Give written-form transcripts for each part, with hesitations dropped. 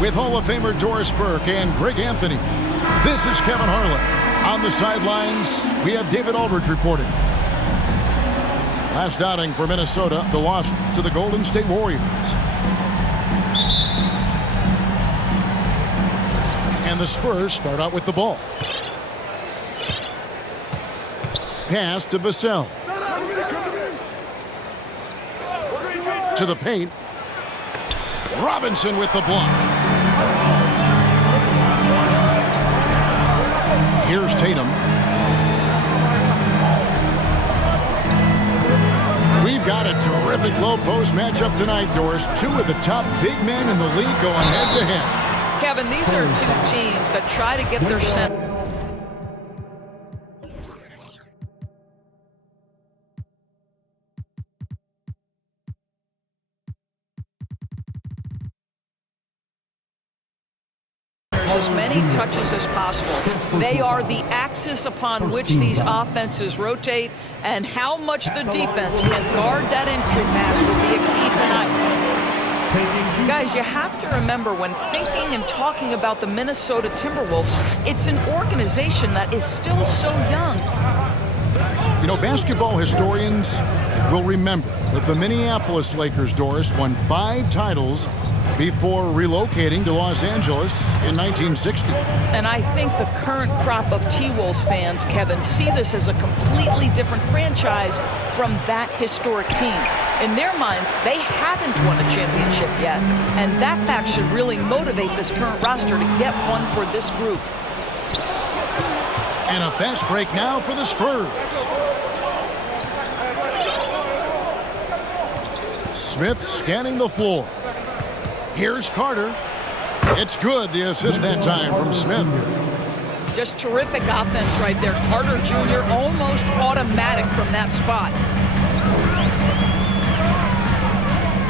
With Hall of Famer Doris Burke and Greg Anthony, this is Kevin Harlan. On the sidelines, we have David Aldridge reporting. Last outing for Minnesota, the loss to the Golden State Warriors. And the Spurs start out with the ball. Pass to Vassell. To the paint. Robinson with the block. Here's Tatum. We've got a terrific low post matchup tonight, Doris. Two of the top big men in the league going head-to-head. Kevin, these are two teams that try to get their center. As many touches as possible. They are the axis upon which these offenses rotate, and how much the defense can guard that entry pass will be a key tonight. Guys, you have to remember when thinking and talking about the Minnesota Timberwolves, it's an organization that is still so young. You know, basketball historians will remember that the Minneapolis Lakers, Doris, won 5 titles before relocating to Los Angeles in 1960. And I think the current crop of T-Wolves fans, Kevin, see this as a completely different franchise from that historic team. In their minds, they haven't won a championship yet, and that fact should really motivate this current roster to get one for this group. And a fast break now for the Spurs. Smith scanning the floor. Here's Carter. It's good, the assist that time from Smith. Just terrific offense right there. Carter Jr. almost automatic from that spot.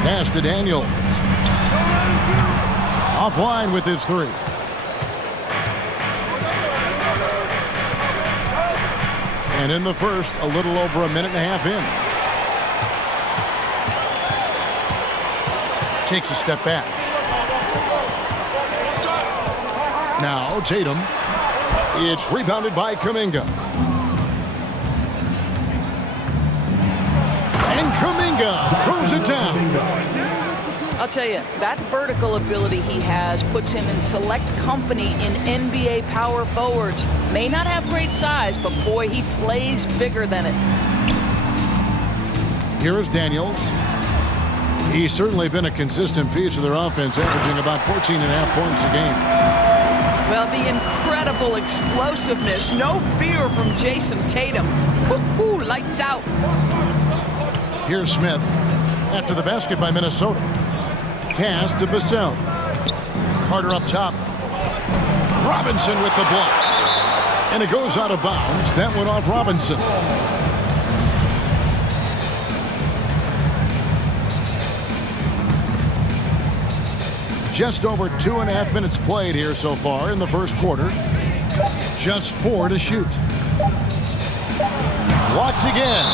Pass to Daniels. Offline with his 3. And in the first, a little over a minute and a half in. Takes a step back. Now Tatum. It's rebounded by Kuminga. And Kuminga throws it down. I'll tell you, that vertical ability he has puts him in select company in NBA power forwards. May not have great size, but boy, he plays bigger than it. Here is Daniels. He's certainly been a consistent piece of their offense, averaging about 14.5 points a game. Well, the incredible explosiveness, no fear from Jason Tatum. Woo-hoo, lights out. Here's Smith after the basket by Minnesota. Pass to Vassell. Carter up top. Robinson with the block. And it goes out of bounds. That went off Robinson. Just over 2.5 minutes played here so far in the first quarter. Just 4 to shoot. Blocked again.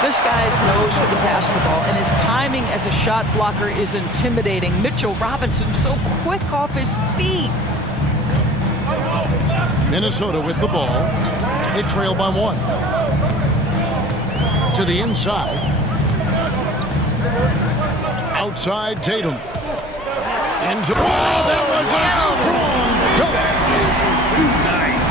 This guy's nose for the basketball, and his timing as a shot blocker is intimidating. Mitchell Robinson so quick off his feet. Minnesota with the ball. They trail by 1. To the inside. Outside Tatum. Into that was a strong dunk. Nice.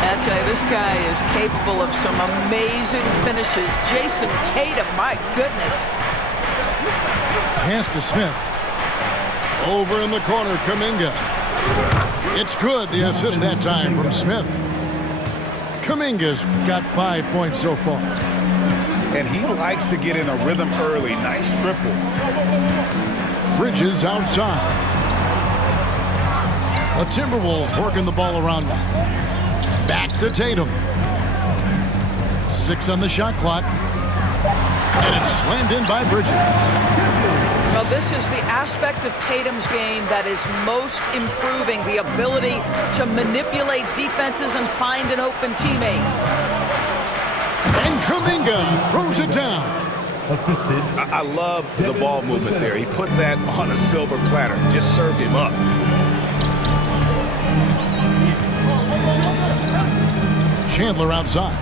I tell you, this guy is capable of some amazing finishes. Jason Tatum, my goodness. Pass to Smith. Over in the corner, Kuminga. It's good, the assist that time from Smith. Kuminga's got 5 points so far. And he likes to get in a rhythm early. Nice triple. Bridges outside. The Timberwolves working the ball around now. Back to Tatum. 6 on the shot clock. And it's slammed in by Bridges. Well, this is the aspect of Tatum's game that is most improving, the ability to manipulate defenses and find an open teammate. And Kuminga throws it down. assisted. I love the ball movement there. He put that on a silver platter. Just served him up. Chandler outside.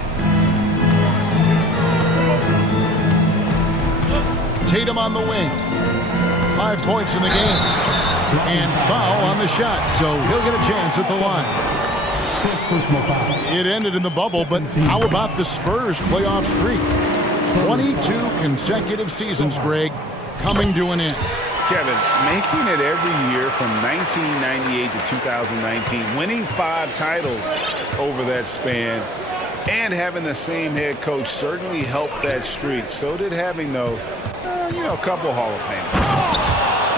Tatum on the wing. 5 points in the game. And foul on the shot, so he'll get a chance at the line. Personal foul. It ended in the bubble, but how about the Spurs playoff streak? 22 consecutive seasons, Greg, coming to an end. Kevin, making it every year from 1998 to 2019, winning 5 titles over that span, and having the same head coach certainly helped that streak. So did having, though, a couple Hall of Famers.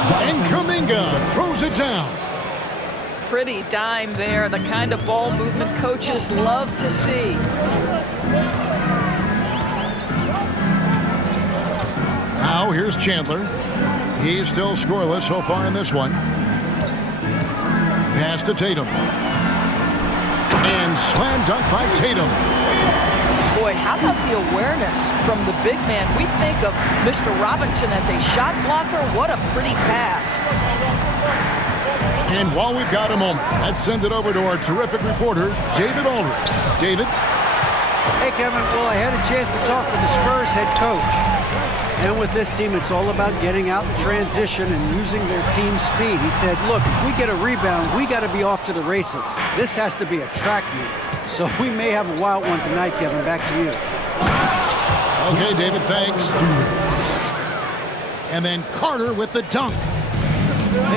And Kuminga throws it down. Pretty dime there, the kind of ball movement coaches love to see. Now here's Chandler. He's still scoreless so far in this one. Pass to Tatum. And slam dunk by Tatum. Boy, how about the awareness from the big man? We think of Mr. Robinson as a shot blocker. What a pretty pass. And while we've got a moment, let's send it over to our terrific reporter, David Aldridge. David? Hey, Kevin. Well, I had a chance to talk with the Spurs head coach. And with this team, it's all about getting out in transition and using their team speed. He said, look, if we get a rebound, we got to be off to the races. This has to be a track meet. So we may have a wild one tonight, Kevin. Back to you. Okay, David, thanks. And then Carter with the dunk.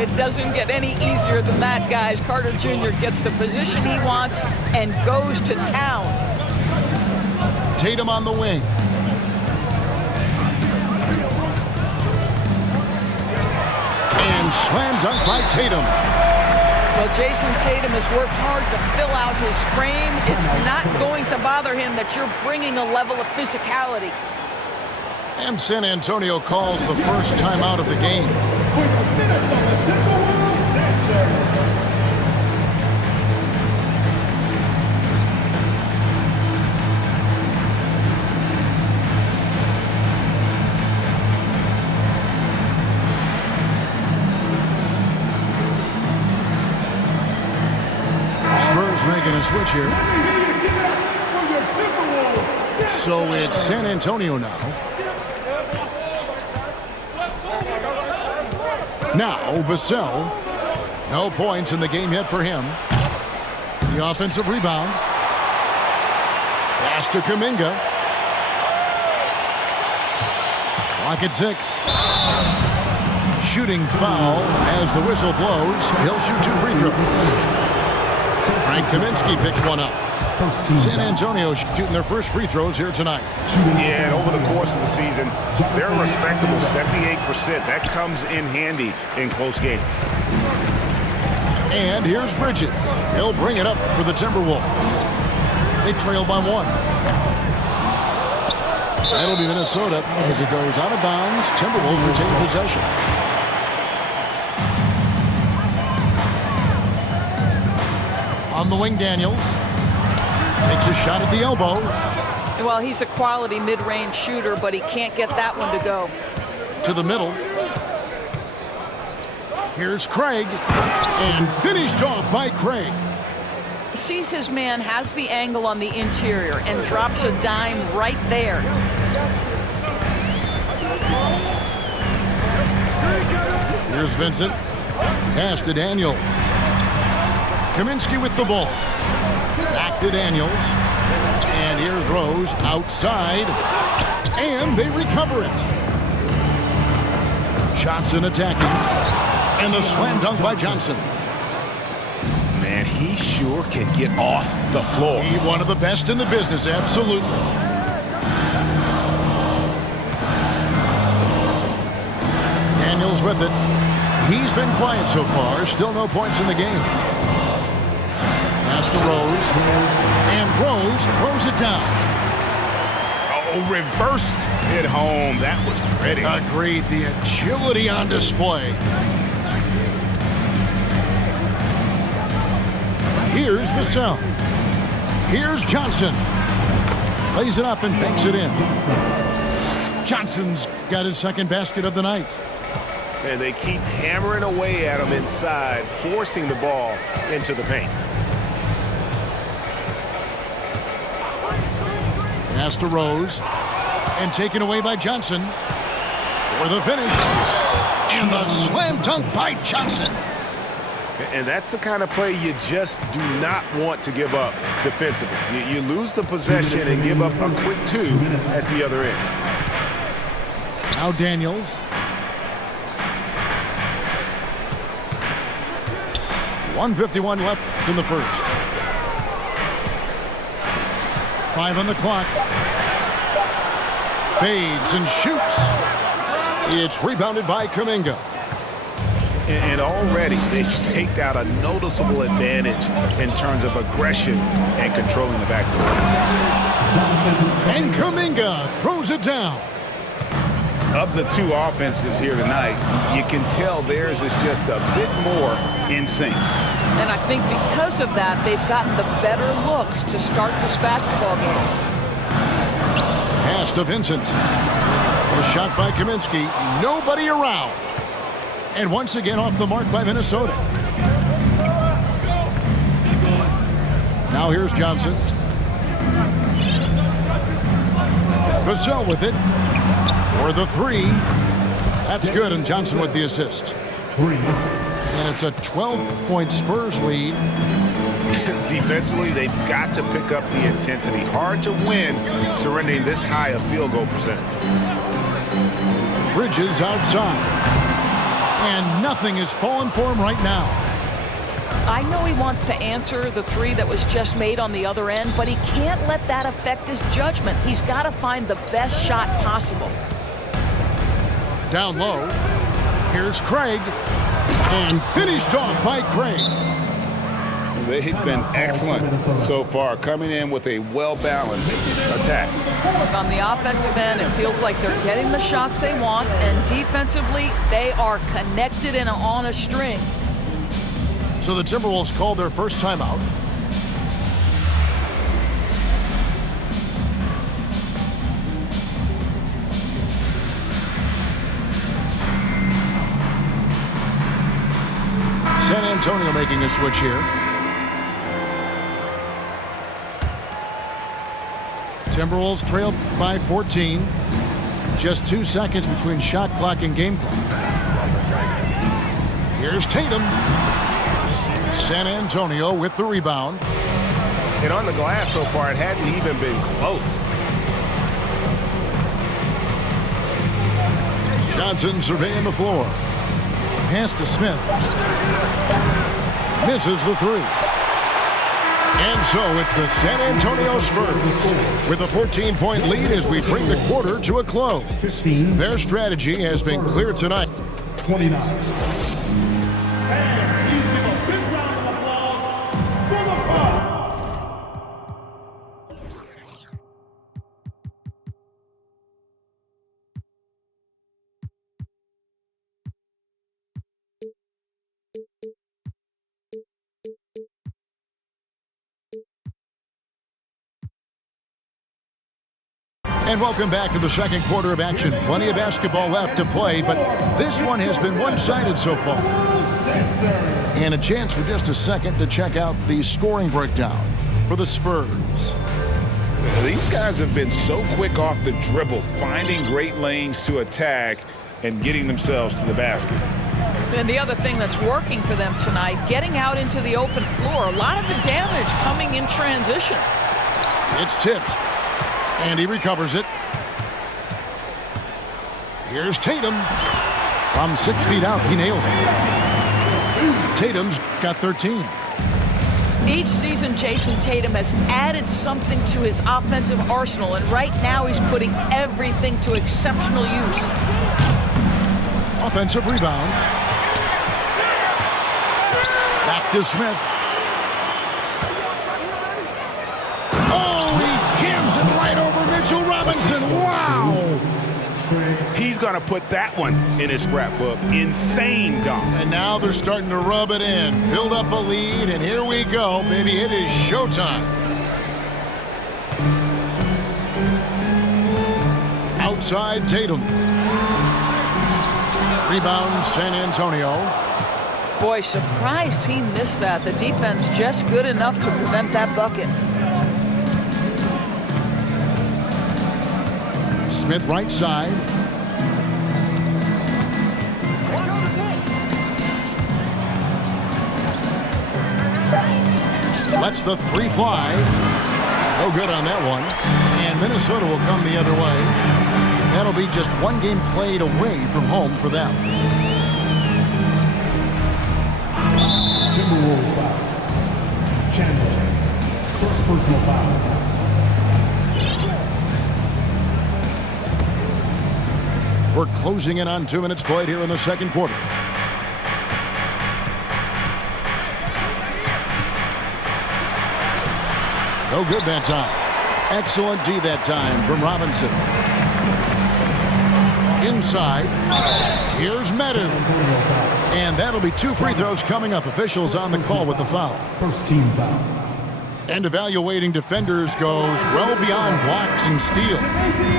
It doesn't get any easier than that, guys. Carter Jr. gets the position he wants and goes to town. Tatum on the wing. And slam dunk by Tatum. Well, Jason Tatum has worked hard to fill out his frame. It's not going to bother him that you're bringing a level of physicality. And San Antonio calls the first timeout of the game. Spurs making a switch here. So it's San Antonio now. Now, Vassell. No points in the game yet for him. The offensive rebound. Pass to Kuminga. Clock at 6. Shooting foul as the whistle blows. He'll shoot 2 free throws. Frank Kaminsky picks one up. San Antonio shooting their first free throws here tonight. Yeah, and over the course of the season, they're a respectable 78%. That comes in handy in close games. And here's Bridges. He'll bring it up for the Timberwolves. They trail by 1. That'll be Minnesota as it goes out of bounds. Timberwolves retain possession. On the wing, Daniels. Takes a shot at the elbow. Well, he's a quality mid-range shooter, but he can't get that one to go. To the middle. Here's Craig. And finished off by Craig. Sees his man, has the angle on the interior, and drops a dime right there. Here's Vincent. Pass to Daniels. Kaminsky with the ball. Back to Daniels. And here's Rose outside. And they recover it. Johnson attacking. And the slam dunk by Johnson. Man, he sure can get off the floor. He one of the best in the business, absolutely. Daniels with it. He's been quiet so far. Still no points in the game. Pass to Rose. And Rose throws it down. Oh, reversed it home. That was pretty. Agreed. The agility on display. Here's Vassell. Here's Johnson. Lays it up and banks it in. Johnson's got his second basket of the night. And they keep hammering away at him inside, forcing the ball into the paint. Pass to Rose. And taken away by Johnson. For the finish. And the slam dunk by Johnson. And that's the kind of play you just do not want to give up defensively. You lose the possession and give up a quick two at the other end. Now Daniels. 1:51 left in the first. 5 on the clock. Fades and shoots. It's rebounded by Kuminga. And already they've staked out a noticeable advantage in terms of aggression and controlling the backcourt. And Kuminga throws it down. Of the two offenses here tonight, you can tell theirs is just a bit more in sync. And I think because of that, they've gotten the better looks to start this basketball game. Pass to Vincent. A shot by Kaminsky. Nobody around. And once again off the mark by Minnesota. Now here's Johnson. Vassell with it. For the three. That's good, and Johnson with the assist. And it's a 12-point Spurs lead. Defensively, they've got to pick up the intensity. Hard to win surrendering this high a field goal percentage. Bridges outside. And nothing is falling for him right now. I know he wants to answer the three that was just made on the other end, but he can't let that affect his judgment. He's got to find the best shot possible. Down low. Here's Craig. And finished off by Craig. They've been excellent so far, coming in with a well-balanced attack. Look, on the offensive end, it feels like they're getting the shots they want, and defensively, they are connected and on a string. So the Timberwolves called their first timeout. San Antonio making a switch here. Timberwolves trailed by 14. Just 2 seconds between shot clock and game clock. Here's Tatum. San Antonio with the rebound. And on the glass so far, it hadn't even been close. Johnson surveying the floor. Pass to Smith. Misses the three. And so it's the San Antonio Spurs with a 14-point lead as we bring the quarter to a close. Their strategy has been clear tonight. 29. And please give a big round of applause for the Bucks. And welcome back to the second quarter of action. Plenty of basketball left to play, but this one has been one-sided so far. And a chance for just a second to check out the scoring breakdown for the Spurs. These guys have been so quick off the dribble, finding great lanes to attack and getting themselves to the basket. And the other thing that's working for them tonight, getting out into the open floor. A lot of the damage coming in transition. It's tipped. And he recovers it. Here's Tatum. From 6 feet out, he nails it. Tatum's got 13. Each season, Jason Tatum has added something to his offensive arsenal, and right now he's putting everything to exceptional use. Offensive rebound. Back to Smith. Oh, he jams it right over Mitchell Robinson. Wow! He's going to put that one in his scrapbook. Insane dunk. And now they're starting to rub it in. Build up a lead, and here we go. Baby, it is showtime. Outside Tatum. Rebound San Antonio. Boy, surprised he missed that. The defense just good enough to prevent that bucket. Smith right side. Lets the three fly. No good on that one. And Minnesota will come the other way. That'll be just one game played away from home for them. Timberwolves foul. Chandler. First personal foul. We're closing in on 2 minutes played here in the second quarter. No good that time. Excellent D that time from Robinson. Inside. Here's Medu. And that'll be 2 free throws coming up. Officials on the call with the foul. First team foul. And evaluating defenders goes well beyond blocks and steals.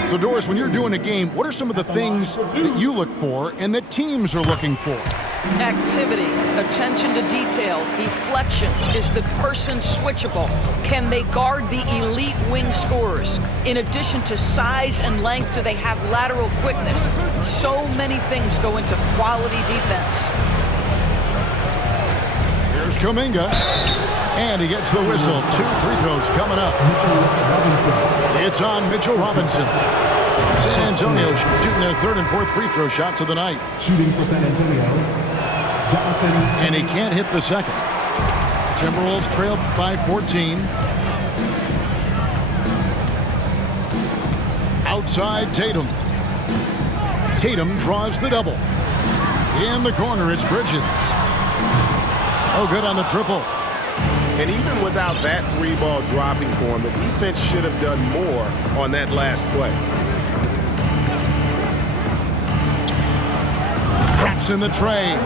So, Doris, when you're doing a game, what are some of the things that you look for and that teams are looking for? Activity, attention to detail, deflections. Is the person switchable? Can they guard the elite wing scorers? In addition to size and length, do they have lateral quickness? So many things go into quality defense. Here's Kuminga. And he gets the whistle. 2 free throws coming up. It's on Mitchell Robinson. San Antonio shooting their 3rd and 4th free throw shots of the night. Shooting for San Antonio. Jonathan. And he can't hit the second. Timberwolves trailed by 14. Outside Tatum. Tatum draws the double. In the corner, it's Bridges. Oh, good on the triple. And even without that 3-ball dropping for him, the defense should have done more on that last play. Traps in the tray.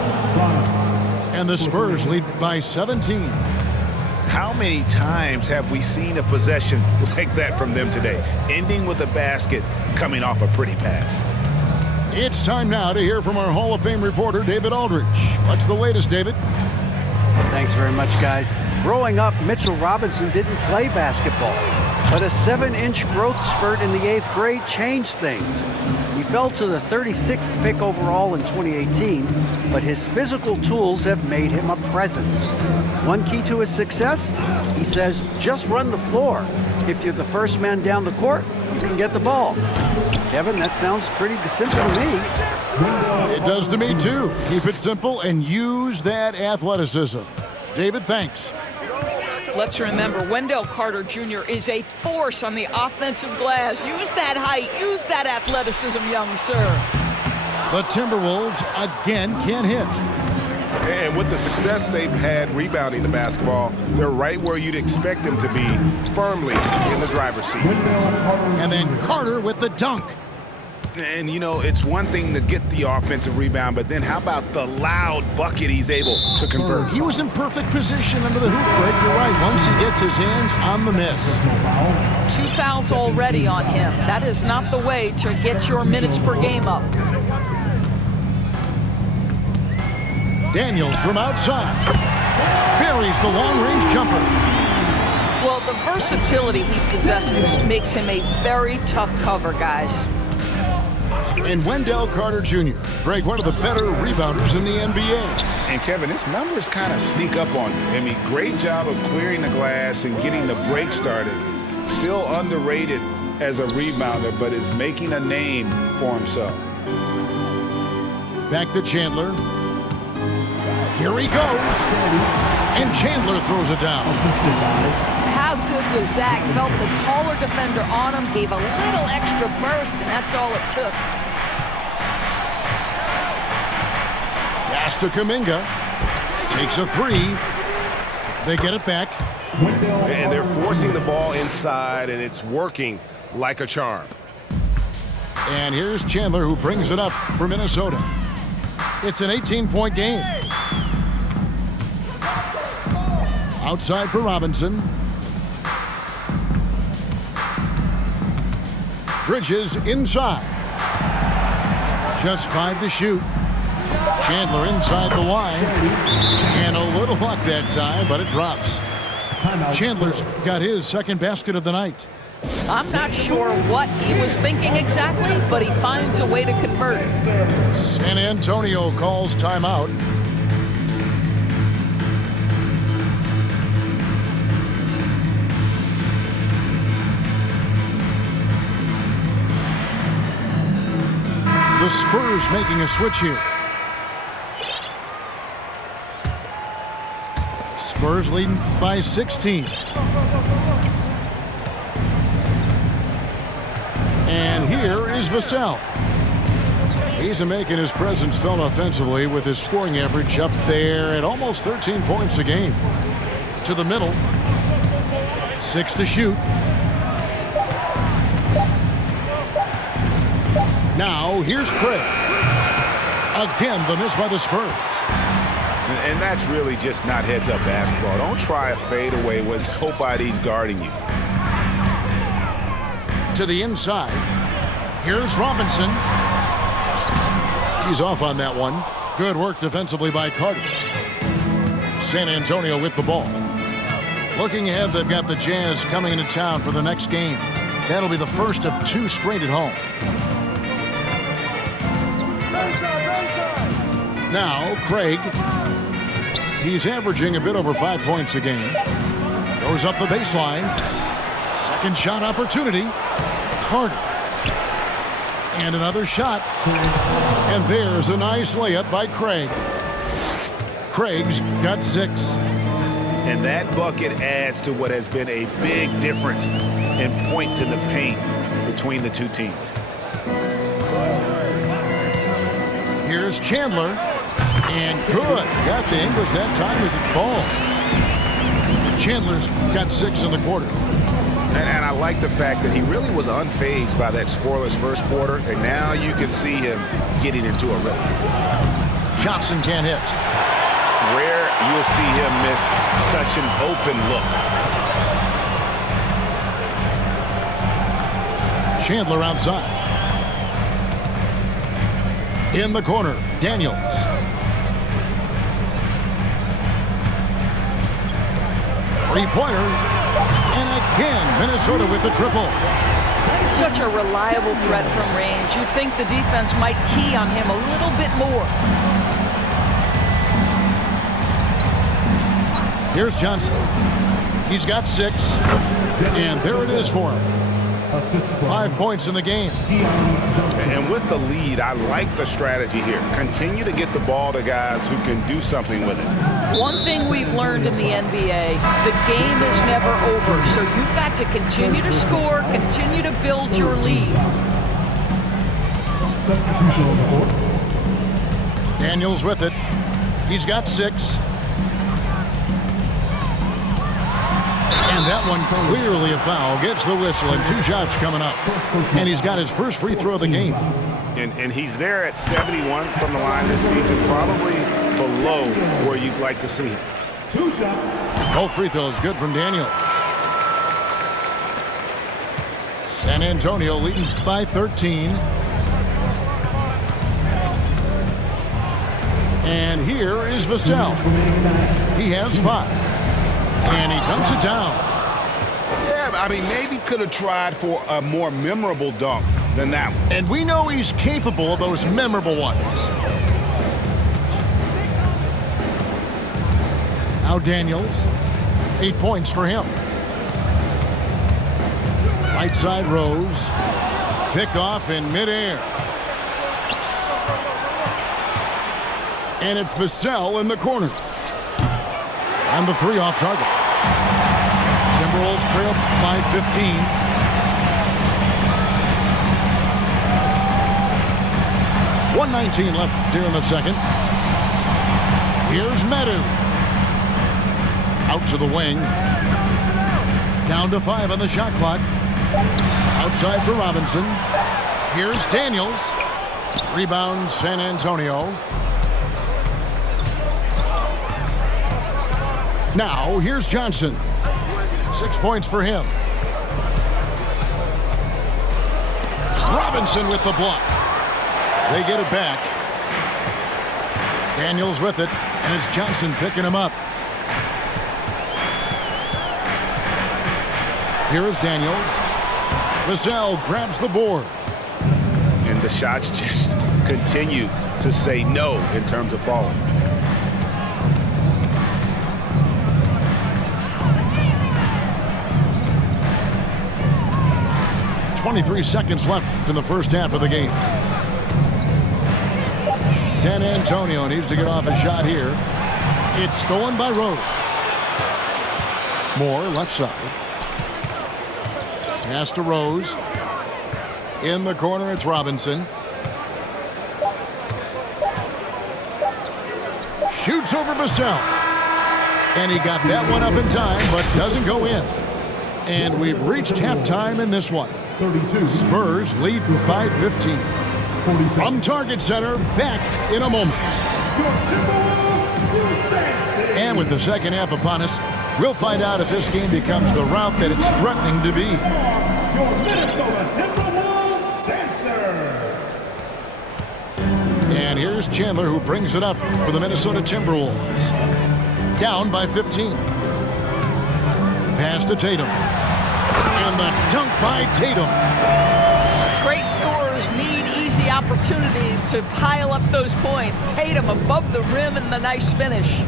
And the Spurs lead by 17. How many times have we seen a possession like that from them today, ending with a basket coming off a pretty pass? It's time now to hear from our Hall of Fame reporter, David Aldridge. What's the latest, David? Thanks very much, guys. Growing up, Mitchell Robinson didn't play basketball, but a 7-inch growth spurt in the 8th grade changed things. He fell to the 36th pick overall in 2018, but his physical tools have made him a presence. One key to his success, he says, just run the floor. If you're the first man down the court, you can get the ball. Kevin, that sounds pretty simple to me. It does to me, too. Keep it simple and use that athleticism. David, thanks. Let's remember, Wendell Carter Jr. is a force on the offensive glass. Use that height, use that athleticism, young sir. The Timberwolves again can't hit. And with the success they've had rebounding the basketball, they're right where you'd expect them to be, firmly in the driver's seat. And then Carter with the dunk. And, you know, it's one thing to get the offensive rebound, but then how about the loud bucket he's able to convert? He was in perfect position under the hoop break. You're right. Once he gets his hands on the miss. 2 fouls already on him. That is not the way to get your minutes per game up. Daniels from outside. Buries the long-range jumper. Well, the versatility he possesses makes him a very tough cover, guys. And Wendell Carter Jr., Greg, one of the better rebounders in the NBA. And, Kevin, his numbers kind of sneak up on you. I mean, great job of clearing the glass and getting the break started. Still underrated as a rebounder, but is making a name for himself. Back to Chandler. Here he goes. And Chandler throws it down. How good was that? Felt the taller defender on him, gave a little extra burst, and that's all it took. Pass to Kuminga. Takes a 3. They get it back. And they're forcing the ball inside, and it's working like a charm. And here's Chandler, who brings it up for Minnesota. It's an 18-point game. Outside for Robinson. Bridges inside. Just 5 to shoot. Chandler inside the line. And a little luck that time, but it drops. Chandler's got his second basket of the night. I'm not sure what he was thinking exactly, but he finds a way to convert. San Antonio calls timeout. The Spurs making a switch here. Spurs leading by 16. And here is Vassell. He's making his presence felt offensively with his scoring average up there at almost 13 points a game. To the middle. 6 to shoot. Now here's Craig. Again, the miss by the Spurs. And that's really just not heads-up basketball. Don't try a fadeaway when nobody's guarding you. To the inside. Here's Robinson. He's off on that one. Good work defensively by Carter. San Antonio with the ball. Looking ahead, they've got the Jazz coming into town for the next game. That'll be the first of 2 straight at home. Now, Craig. He's averaging a bit over 5 points a game. Goes up the baseline. Second shot opportunity. Carter. And another shot. And there's a nice layup by Craig. Craig's got 6. And that bucket adds to what has been a big difference in points in the paint between the two teams. Here's Chandler. And good. Got the English that time as it falls. Chandler's got 6 in the quarter. And I like the fact that he really was unfazed by that scoreless first quarter, and now you can see him getting into a rhythm. Johnson can't hit. Rare you'll see him miss such an open look. Chandler outside. In the corner, Daniels. Three-pointer. And again, Minnesota with the triple. Such a reliable threat from range. You'd think the defense might key on him a little bit more. Here's Johnson. He's got 6. And there it is for him. 5 points in the game. And with the lead, I like the strategy here. Continue to get the ball to guys who can do something with it. One thing we've learned in the NBA, the game is never over. So you've got to continue to score, continue to build your lead. Substitution on the court. Daniels with it. He's got 6. And that one clearly a foul. Gets the whistle and 2 shots coming up. And he's got his first free throw of the game. And he's there at 71 from the line this season, probably below where you'd like to see him. 2 shots. Both free throws good from Daniels. San Antonio leading by 13. And here is Vassell. He has 5. And he dunks it down. Yeah, I mean, maybe could have tried for a more memorable dunk than that one. And we know he's capable of those memorable ones. Now Daniels, 8 points for him. Right side Rose, picked off in midair. And it's Vassell in the corner. And the 3 off target. Timberwolves trail by 15. .119 left here in the second. Here's Medu. Out to the wing. Down to 5 on the shot clock. Outside for Robinson. Here's Daniels. Rebound San Antonio. Now, here's Johnson. 6 points for him. Robinson with the block. They get it back. Daniels with it, and it's Johnson picking him up. Here is Daniels. Vassell grabs the board. And the shots just continue to say no in terms of falling. .23 seconds left in the first half of the game. San Antonio needs to get off a shot here. It's stolen by Rose. Moore, left side. Pass to Rose. In the corner, it's Robinson. Shoots over Vassell. And he got that one up in time, but doesn't go in. And we've reached halftime in this one. 32. Spurs lead by 15. 47. From Target Center, back in a moment. And with the second half upon us, we'll find out if this game becomes the route that it's threatening to be. Your Minnesota Timberwolves dancers. And here's Chandler, who brings it up for the Minnesota Timberwolves. Down by 15. Pass to Tatum. And the dunk by Tatum. Great scorers need easy opportunities to pile up those points. Tatum above the rim and the nice finish.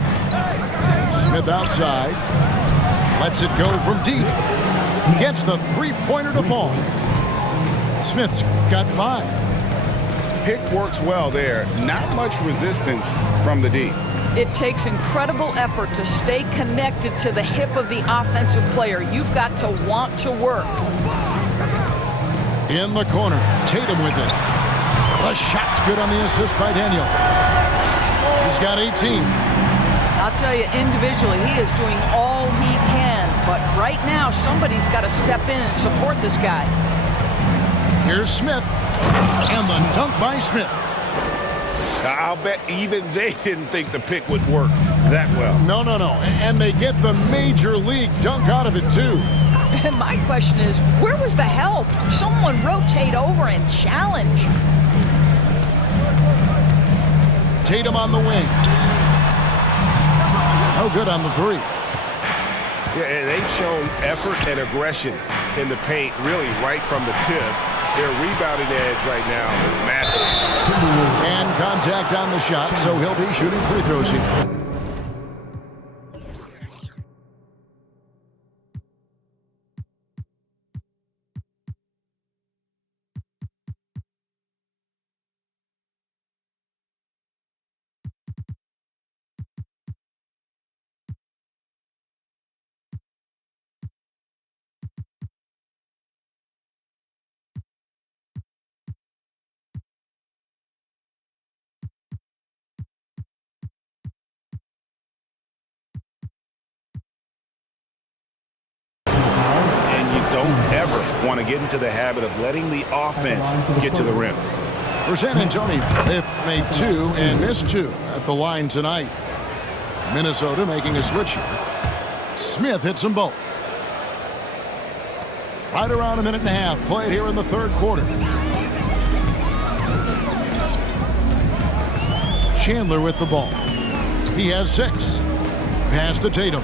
Smith outside. Lets it go from deep. Gets the three-pointer to fall. Smith's got 5. Pick works well there. Not much resistance from the D. It takes incredible effort to stay connected to the hip of the offensive player. You've got to want to work. In the corner, Tatum with it. The shot's good on the assist by Daniels. He's got 18. I'll tell you, individually, he is doing all he can. But right now, somebody's got to step in and support this guy. Here's Smith. And the dunk by Smith. I'll bet even they didn't think the pick would work that well. No. And they get the major league dunk out of it, too. And my question is, where was the help? Someone rotate over and challenge. Tatum on the wing. No good on the 3. Yeah, they've shown effort and aggression in the paint, really right from the tip. Their rebounding edge right now is massive. And contact on the shot, so he'll be shooting free throws here. Don't ever want to get into the habit of letting the offense get to the rim. For San Antonio, they've made 2 and missed 2 at the line tonight. Minnesota making a switch here. Smith hits them both. Right around a minute and a half played here in the third quarter. Chandler with the ball. He has 6. Pass to Tatum.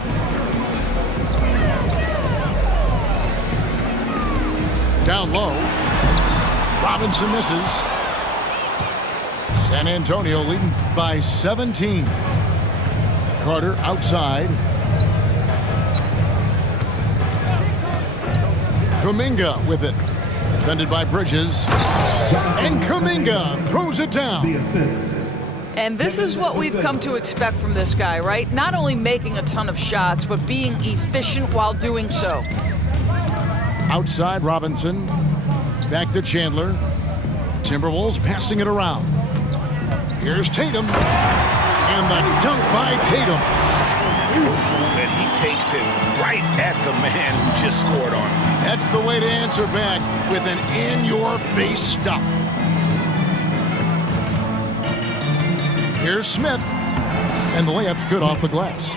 Down low. Robinson misses. San Antonio leading by 17. Carter outside. Kuminga with it. Defended by Bridges. And Kuminga throws it down. The assist. And this is what we've come to expect from this guy, right? Not only making a ton of shots, but being efficient while doing so. Outside Robinson. Back to Chandler. Timberwolves passing it around. Here's Tatum. And the dunk by Tatum. And he takes it right at the man who just scored on him. That's the way to answer back with an in-your-face stuff. Here's Smith. And the layup's good off the glass.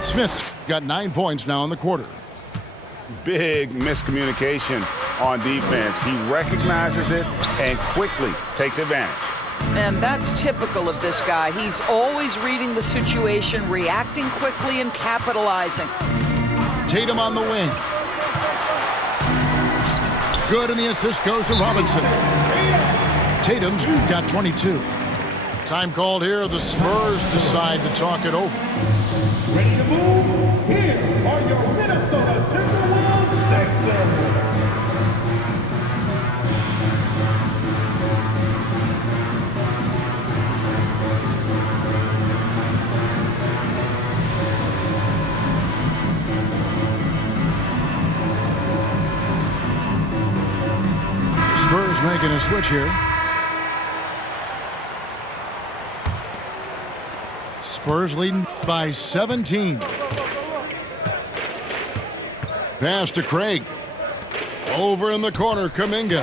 Smith's got 9 points now in the quarter. Big miscommunication on defense. He recognizes it and quickly takes advantage. And that's typical of this guy. He's always reading the situation, reacting quickly, and capitalizing. Tatum on the wing. Good, and the assist goes to Robinson. Tatum's got 22. Time called here. The Spurs decide to talk it over. Ready to move? Here are your Minnesota Timberwolves Sixers. Spurs making a switch here. Spurs leading by 17. Pass to Craig. Over in the corner, Kuminga.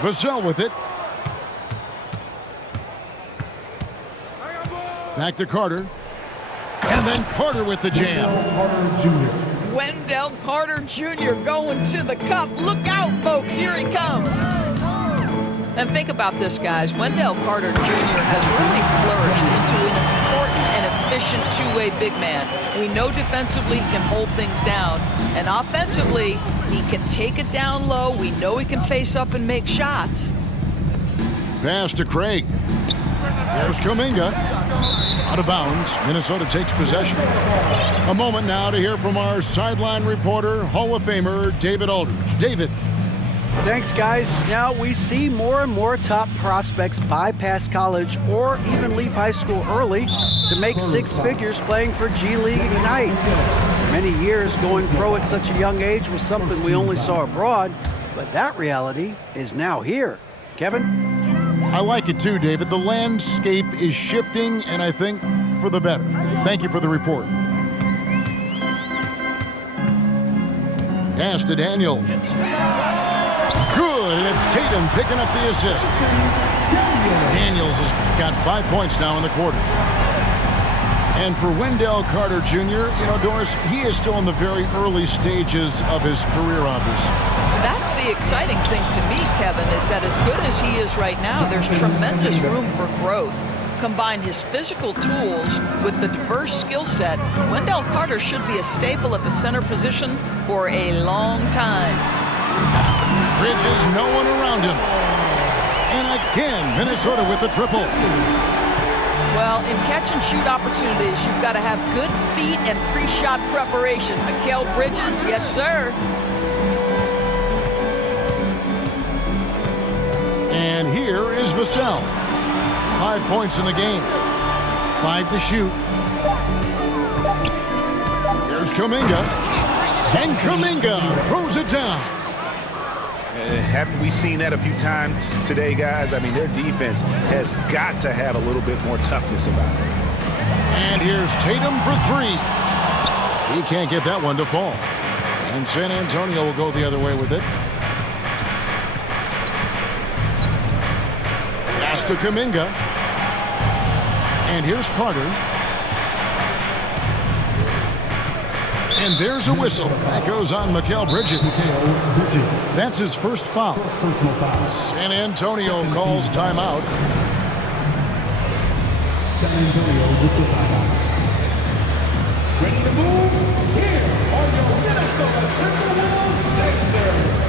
Vassell with it. Back to Carter. And then Carter with the jam. Wendell Carter Jr. going to the cup. Look out, folks. Here he comes. And think about this, guys. Wendell Carter Jr. has really flourished into an important and efficient two-way big man. We know defensively he can hold things down. And offensively, he can take it down low. We know he can face up and make shots. Pass to Craig. There's Kuminga. Out of bounds. Minnesota takes possession. A moment now to hear from our sideline reporter, Hall of Famer David Aldridge. David. Thanks, guys. Now we see more and more top prospects bypass college or even leave high school early to make six figures playing for G League Ignite. For many years, going pro at such a young age was something we only saw abroad, but that reality is now here. Kevin? I like it too, David. The landscape is shifting, and I think for the better. Thank you for the report. Pass to Daniel. Good, and it's Tatum picking up the assist. Daniels has got 5 points now in the quarter. And for Wendell Carter Jr., Doris, he is still in the very early stages of his career, obviously. That's the exciting thing to me, Kevin, is that as good as he is right now, there's tremendous room for growth. Combine his physical tools with the diverse skill set, Wendell Carter should be a staple at the center position for a long time. Bridges, no one around him. And again, Minnesota with the triple. Well, in catch-and-shoot opportunities, you've got to have good feet and pre-shot preparation. Mikal Bridges, yes, sir. And here is Vassell. 5 points in the game. 5 to shoot. Here's Kuminga. And Kuminga throws it down. Haven't we seen that a few times today, guys? I mean, their defense has got to have a little bit more toughness about it. And here's Tatum for 3. He can't get that one to fall. And San Antonio will go the other way with it. Pass to Kuminga. And here's Carter. And there's a whistle. That goes on Mikal Bridges. That's his first foul. San Antonio calls timeout. San Antonio with the timeout. Ready to move? Here are your Minnesota Timberwolves Sixers.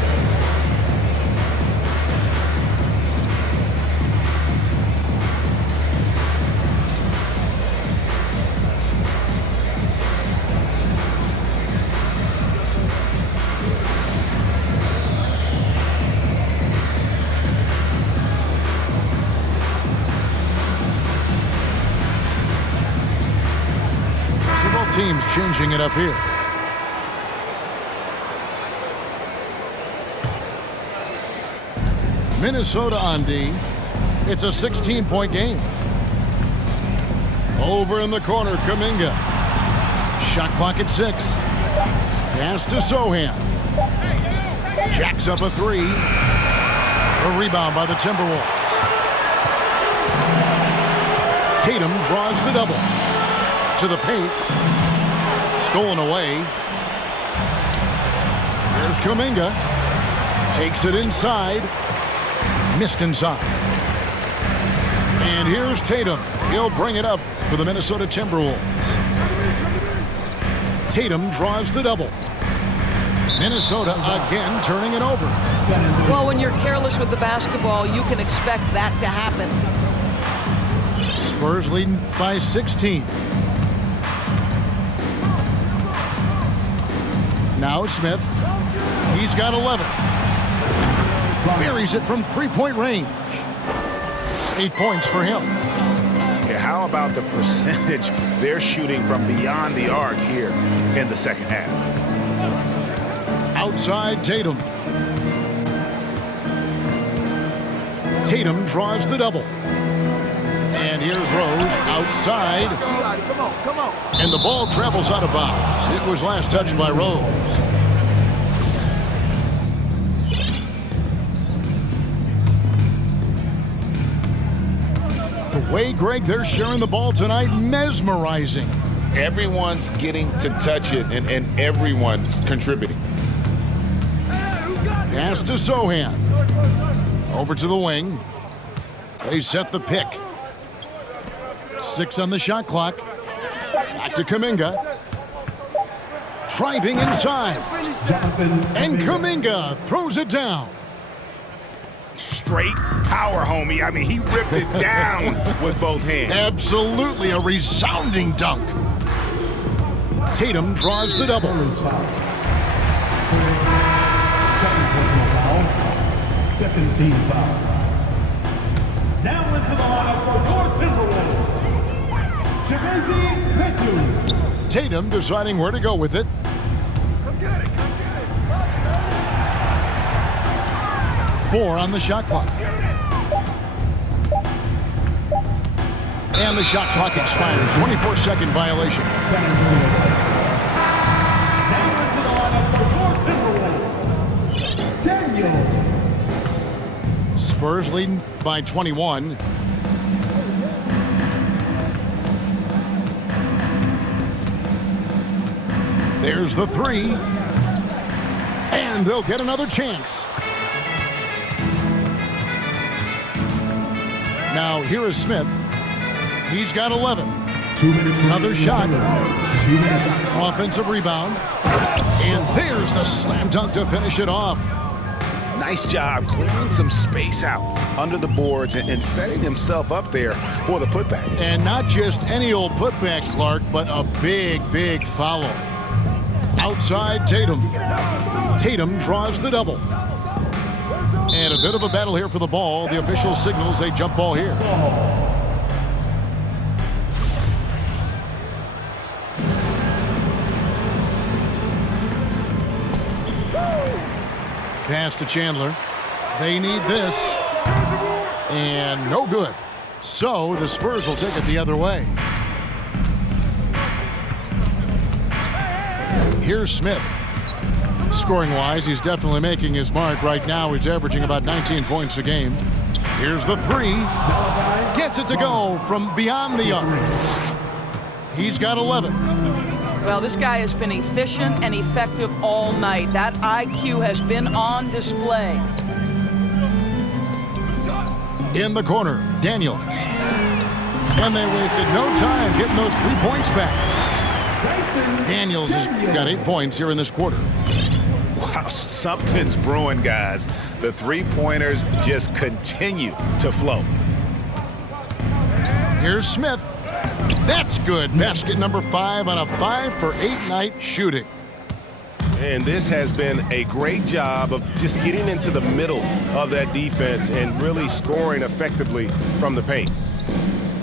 Teams changing it up here. Minnesota on D. It's a 16-point game. Over in the corner, Kuminga. Shot clock at 6. Pass to Sohan. Jacks up a 3. A rebound by the Timberwolves. Tatum draws the double. To the paint. Stolen away. Here's Kuminga. Takes it inside. Missed inside. And here's Tatum. He'll bring it up for the Minnesota Timberwolves. Tatum draws the double. Minnesota again turning it over. Well, when you're careless with the basketball, you can expect that to happen. Spurs leading by 16. Now Smith. He's got 11. Buries it from three-point range. 8 points for him. Yeah, how about the percentage they're shooting from beyond the arc here in the second half? Outside Tatum. Tatum draws the double. And here's Rose outside. And the ball travels out of bounds. It was last touched by Rose. The way, Greg, they're sharing the ball tonight, mesmerizing. Everyone's getting to touch it, and everyone's contributing. Pass to Sohan. Over to the wing. They set the pick. 6 on the shot clock. Back to Kuminga. Driving inside. And Kuminga throws it down. Straight power, homie. I mean, he ripped it down with both hands. Absolutely a resounding dunk. Tatum draws the double. Second team foul. Now into the lineup for your Timberwolves, Chimezie Metu. Tatum deciding where to go with it. Come get it, come get it. 4 on the shot clock. And the shot clock expires. 24-second violation. Now into the lineup for your Timberwolves, Daniel. Spurs leading by 21. There's the 3. And they'll get another chance. Now here is Smith. He's got 11. 2 minutes. Another shot. 2 minutes. Offensive rebound. And there's the slam dunk to finish it off. Nice job clearing some space out under the boards and setting himself up there for the putback. And not just any old putback, Clark, but a big, big follow. Outside Tatum. Tatum draws the double. And a bit of a battle here for the ball. The official signals a jump ball here. Pass to Chandler. They need this. And no good. So the Spurs will take it the other way. Here's Smith. Scoring-wise, he's definitely making his mark. Right now, he's averaging about 19 points a game. Here's the 3. Gets it to go from beyond the arc. He's got 11. Well, this guy has been efficient and effective all night. That IQ has been on display. In the corner, Daniels. And they wasted no time getting those 3 points back. Daniels has got 8 points here in this quarter. Wow, something's brewing, guys. The three-pointers just continue to flow. Here's Smith. That's good. Basket number 5 on a 5 for 8 night shooting. And this has been a great job of just getting into the middle of that defense and really scoring effectively from the paint.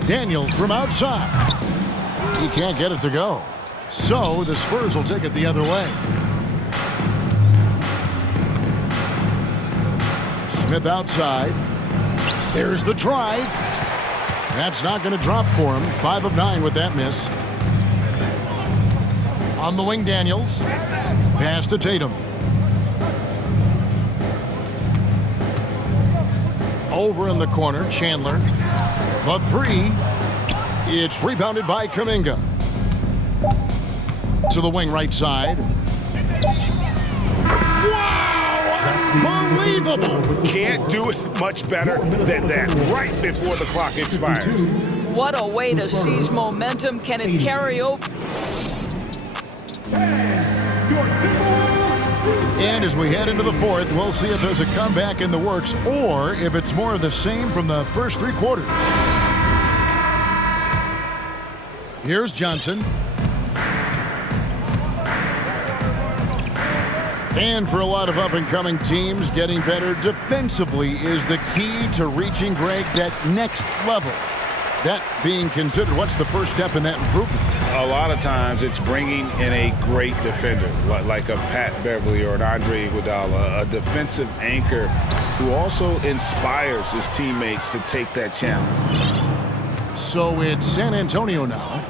Daniels from outside. He can't get it to go. So the Spurs will take it the other way. Smith outside. There's the drive. That's not going to drop for him. 5 of 9 with that miss. On the wing, Daniels. Pass to Tatum. Over in the corner, Chandler. The 3. It's rebounded by Kuminga. To the wing right side. Unbelievable. Can't do it much better than that right before the clock expires. What a way to seize momentum. Can it carry over? And as we head into the fourth, we'll see if there's a comeback in the works or if it's more of the same from the first three quarters. Here's Johnson. And for a lot of up-and-coming teams, getting better defensively is the key to reaching, Greg, that next level. That being considered, what's the first step in that improvement? A lot of times it's bringing in a great defender, like a Pat Beverly or an Andre Iguodala, a defensive anchor who also inspires his teammates to take that challenge. So it's San Antonio now.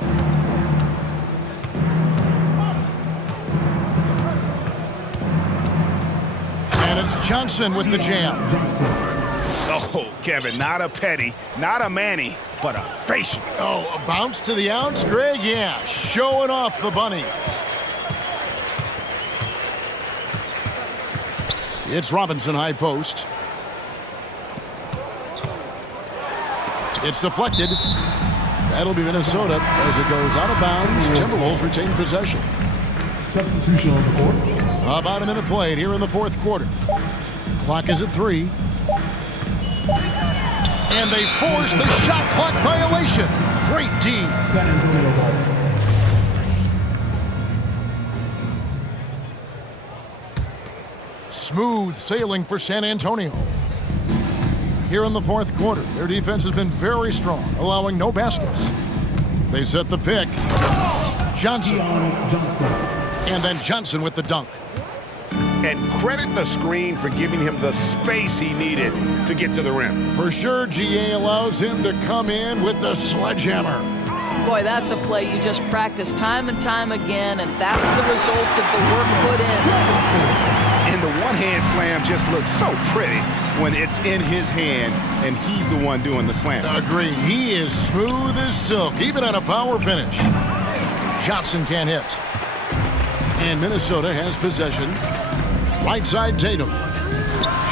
And it's Johnson with the jam. Oh, Kevin, not a Petty, not a Manny, but a facial. Oh, a bounce to the ounce, Greg? Yeah, showing off the bunnies. It's Robinson high post. It's deflected. That'll be Minnesota as it goes out of bounds. Timberwolves retain possession. Substitution on the court. About a minute played here in the fourth quarter. Clock is at 3. And they force the shot clock violation. Great D. San Antonio ball. Smooth sailing for San Antonio. Here in the fourth quarter, their defense has been very strong, allowing no baskets. They set the pick. Johnson. And then Johnson with the dunk. And credit the screen for giving him the space he needed to get to the rim. For sure, GA allows him to come in with the sledgehammer. Boy, that's a play you just practice time and time again, and that's the result of the work put in. And the one-hand slam just looks so pretty when it's in his hand and he's the one doing the slam. Agreed. He is smooth as silk, even on a power finish. Johnson can't hit. And Minnesota has possession. Right side, Tatum.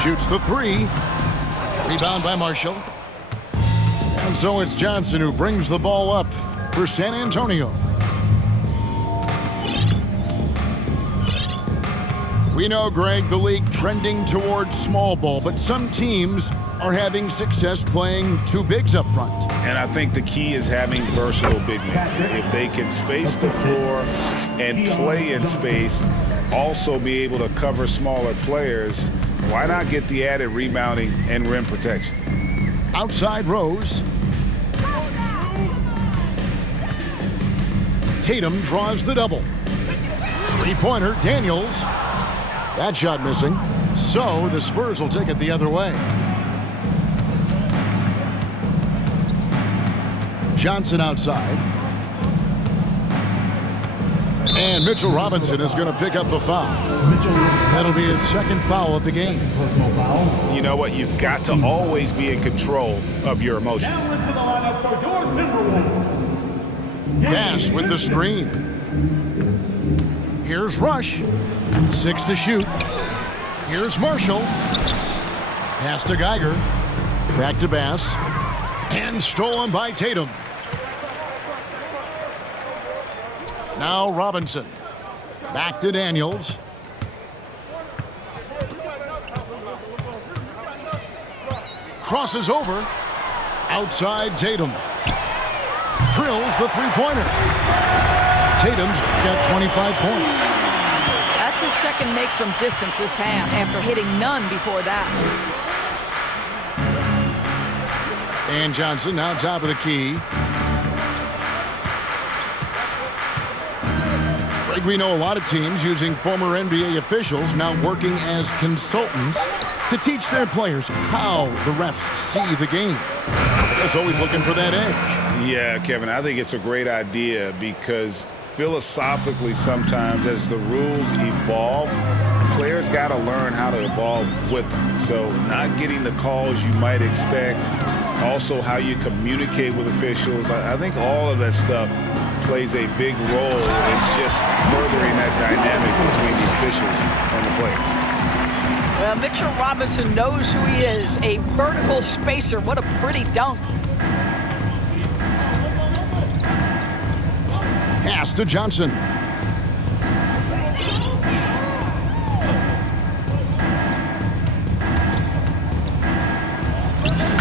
Shoots the 3. Rebound by Marshall. And so it's Johnson who brings the ball up for San Antonio. We know, Greg, the league trending towards small ball, but some teams are having success playing two bigs up front. And I think the key is having versatile big men. If they can space the floor and play in space, also be able to cover smaller players, why not get the added rebounding and rim protection? Outside Rose. Tatum draws the double. Three-pointer, Daniels. That shot missing. So the Spurs will take it the other way. Johnson outside. And Mitchell Robinson is going to pick up the foul. That'll be his second foul of the game. You know what? You've got to always be in control of your emotions. Bass with the screen. Here's Rush. 6 to shoot. Here's Marshall. Pass to Geiger. Back to Bass. And stolen by Tatum. Now Robinson. Back to Daniels. Crosses over. Outside Tatum. Drills the three-pointer. Tatum's got 25 points. That's his second make from distance this half after hitting none before that. And Johnson now top of the key. Greg, we know a lot of teams using former NBA officials now working as consultants to teach their players how the refs see the game. Just always looking for that edge. Yeah, Kevin, I think it's a great idea because philosophically sometimes as the rules evolve, players got to learn how to evolve with them. So not getting the calls you might expect, also how you communicate with officials. I think all of that stuff plays a big role in just furthering that dynamic between the officials and the players. Well, Mitchell Robinson knows who he is, a vertical spacer. What a pretty dunk. Pass to Johnson.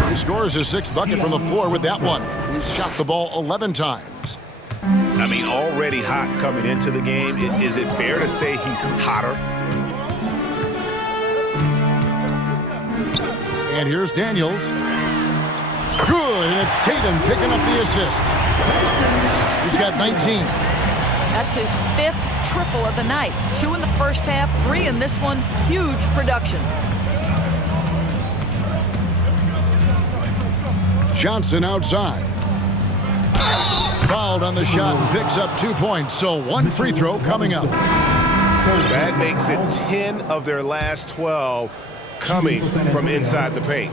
He scores his 6th bucket from the floor with that one. He's shot the ball 11 times. I mean, already hot coming into the game. Is it fair to say he's hotter? And here's Daniels. Good, and it's Tatum picking up the assist. He's got 19. That's his 5th triple of the night. 2 in the first half, 3 in this one. Huge production. Johnson outside. Fouled on the shot and picks up 2 points, so 1 free throw coming up. That makes it 10 of their last 12 coming from inside the paint.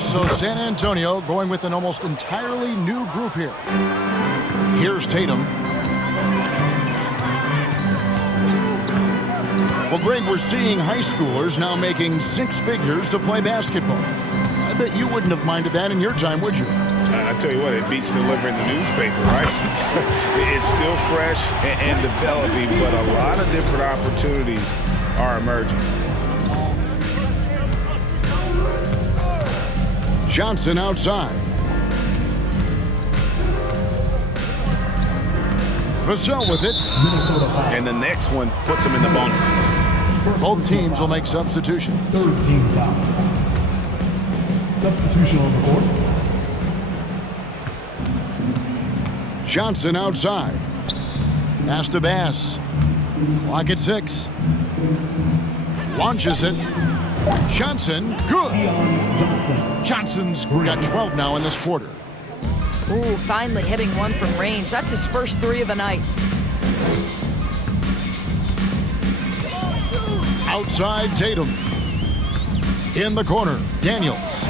So San Antonio going with an almost entirely new group here. Here's Tatum. Well, Greg, we're seeing high schoolers now making 6 figures to play basketball. I bet you wouldn't have minded that in your time, would you? I tell you what, it beats delivering the newspaper, right? It's still fresh and developing, but a lot of different opportunities are emerging. Johnson outside. Vassell with it. And the next one puts him in the bonus. Both teams will make substitutions. 3rd team foul. Substitution on the court. Johnson outside. Pass to Bass. Clock at 6. Launches it. Johnson, good. Johnson's got 12 now in this quarter. Ooh, finally hitting one from range. That's his first 3 of the night. Outside Tatum. In the corner, Daniels.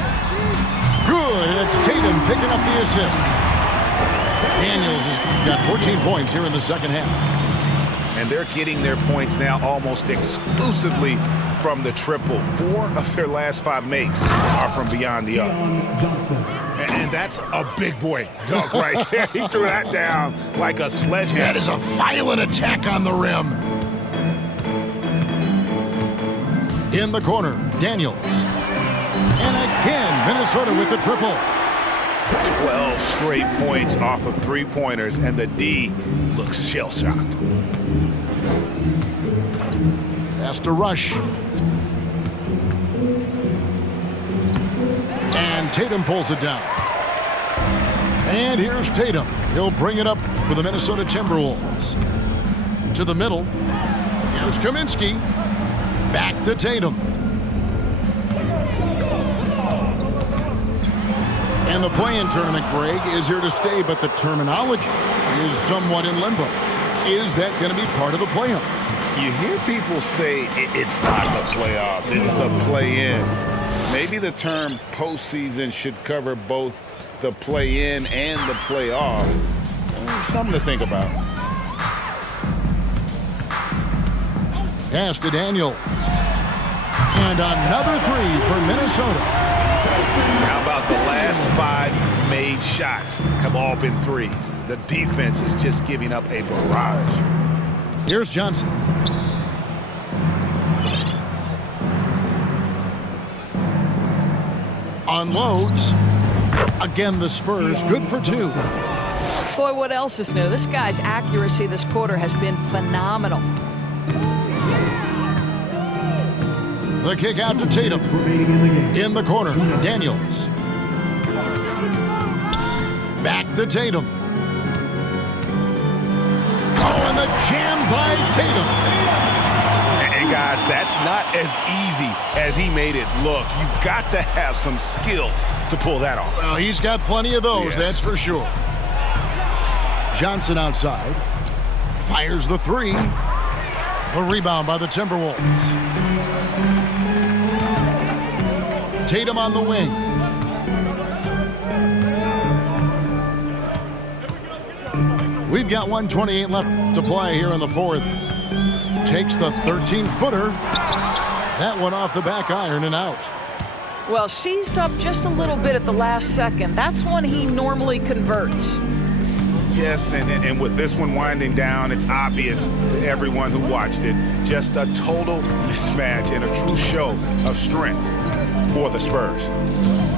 Good, and it's Tatum picking up the assist. Daniels has got 14 points here in the second half. And they're getting their points now almost exclusively from the triple. 4 of their last 5 makes are from beyond the arc. And that's a big boy dunk right there. He threw that down like a sledgehammer. That is a violent attack on the rim. In the corner, Daniels. And again, Minnesota with the triple. 12 straight points off of 3-pointers, and the D looks shell-shocked. Pass to Rush. And Tatum pulls it down. And here's Tatum. He'll bring it up for the Minnesota Timberwolves. To the middle. Here's Kaminsky. Back to Tatum. And the play-in tournament, Greg, is here to stay, but the terminology is somewhat in limbo. Is that going to be part of the playoffs? You hear people say it's not the playoffs, it's the play-in. Maybe the term postseason should cover both the play-in and the playoff. Something to think about. Pass to Daniels. And another 3 for Minnesota. How about the last 5 made shots have all been threes? The defense is just giving up a barrage. Here's Johnson. Unloads. Again, the Spurs good for 2. Boy, what else is new? This guy's accuracy this quarter has been phenomenal. The kick out to Tatum. In the corner, Daniels. Back to Tatum. Oh, and the jam by Tatum. And guys, that's not as easy as he made it look. You've got to have some skills to pull that off. Well, he's got plenty of those, that's for sure. Johnson outside. Fires the 3. A rebound by the Timberwolves. Tatum on the wing. We've got 1:28 left to play here in the 4th. Takes the 13-footer. That one off the back iron and out. Well, seized up just a little bit at the last second. That's when he normally converts. Yes, and with this one winding down, it's obvious to everyone who watched it. Just a total mismatch and a true show of strength for the Spurs.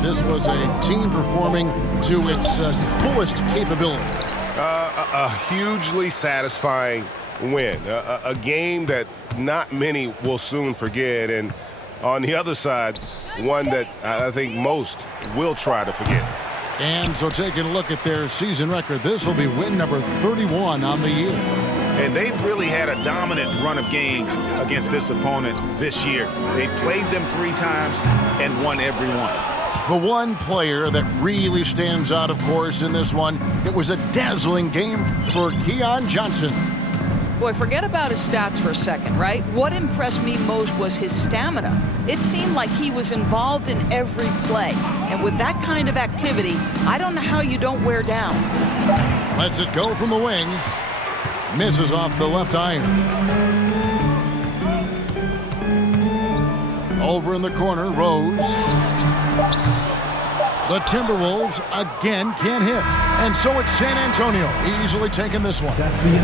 This was a team performing to its fullest capability. A hugely satisfying win. A game that not many will soon forget. And on the other side, one that I think most will try to forget. And so taking a look at their season record, this will be win number 31 on the year. And they've really had a dominant run of games against this opponent this year. They played them 3 times and won every one. The one player that really stands out, of course, in this one, it was a dazzling game for Keon Johnson. Boy, forget about his stats for a second, right? What impressed me most was his stamina. It seemed like he was involved in every play. And with that kind of activity, I don't know how you don't wear down. Lets it go from the wing. Misses off the left iron. Over in the corner, Rose. The Timberwolves again can't hit. And so it's San Antonio easily taking this one.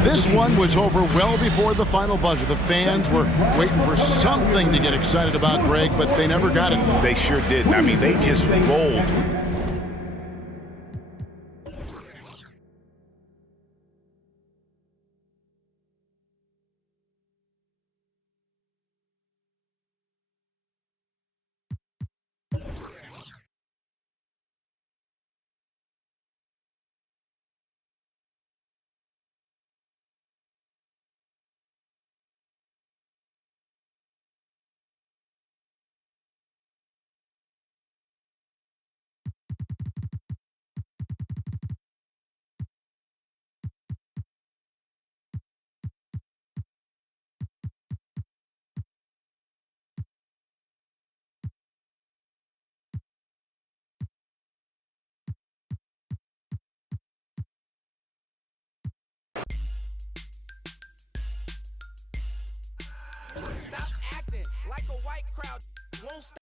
This one was over well before the final buzzer. The fans were waiting for something to get excited about, Greg, but they never got it. They sure didn't. I mean, they just rolled. Stop acting like a white crowd won't stop.